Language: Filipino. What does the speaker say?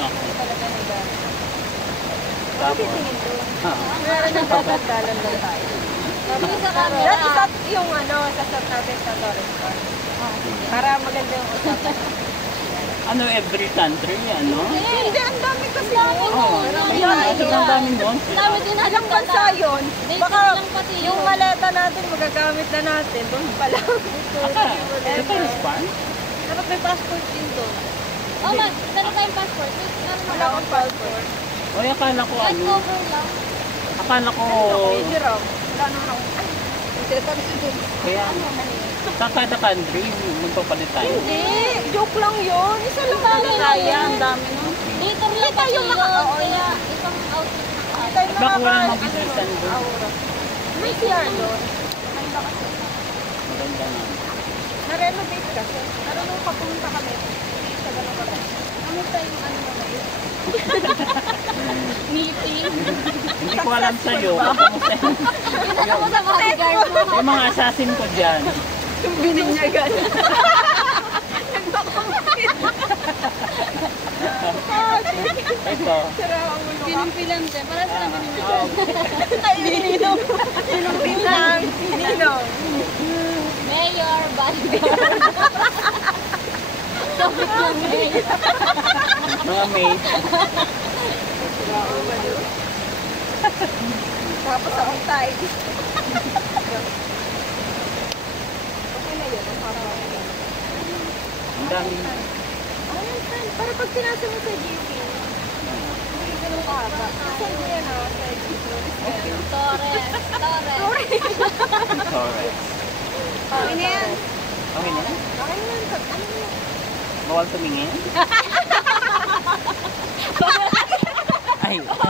ako. Talaga nila. Tapos, Meron ng babandalan lang tayo. Kami sa camera. Dati sa yung sa shot natin sa Torres Park. Para maganda yung usapan. ano every country, ano? Hindi, ang dami kasi. Oo, ang daming doon. Dami din natin Ilang bansa yun? Basic Baka lang pati yun. yung maleta natin, magagamit na natin. Doon pa lang. Sa Paris pa? Dapat may passport din doon. Oh, dala tayong passport. Wala akong passport. O, akala ko Let's ano? cover lang. Akala ko... Hindi raw. Wala naman akong... Ay, sinasabi ko doon. Kaya, sa kada country, magpapalit tayo. Hindi, joke lang yun. Isa lang talaga kaya. Ang dami nun. Dito rin tayo kasi kaya isang outfit na Hindi tayo Baka wala namang makaka- businessan doon. Aura. May CR doon. Ganda kasi. Maganda na. Na-renovate kasi. Pero nung papunta kami, hindi siya ganun ka rin. Ano tayong mo na yun? Meeting. Hindi ko alam sa'yo. Kamusta yun? Pinala mo sa bodyguard mo. Yung mga assassin ko dyan. Yung bininyagan. Ito. Pinimpilan din. Para sa namin yung Ay, ninong. Ninong. Ninong. Mayor, bodyguard. Kapit lang mayor. Mga maid. Tapos ako tayo. Okay na yun. Ang daming... Para pag pinasa mo sa GP, hindi ganun kahaba. Saan mo yan sa GP? Torres. Torres. Sorry. Okay na yan. Okay na? Okay na yan. Ano yan? Bawal tumingin? Ay.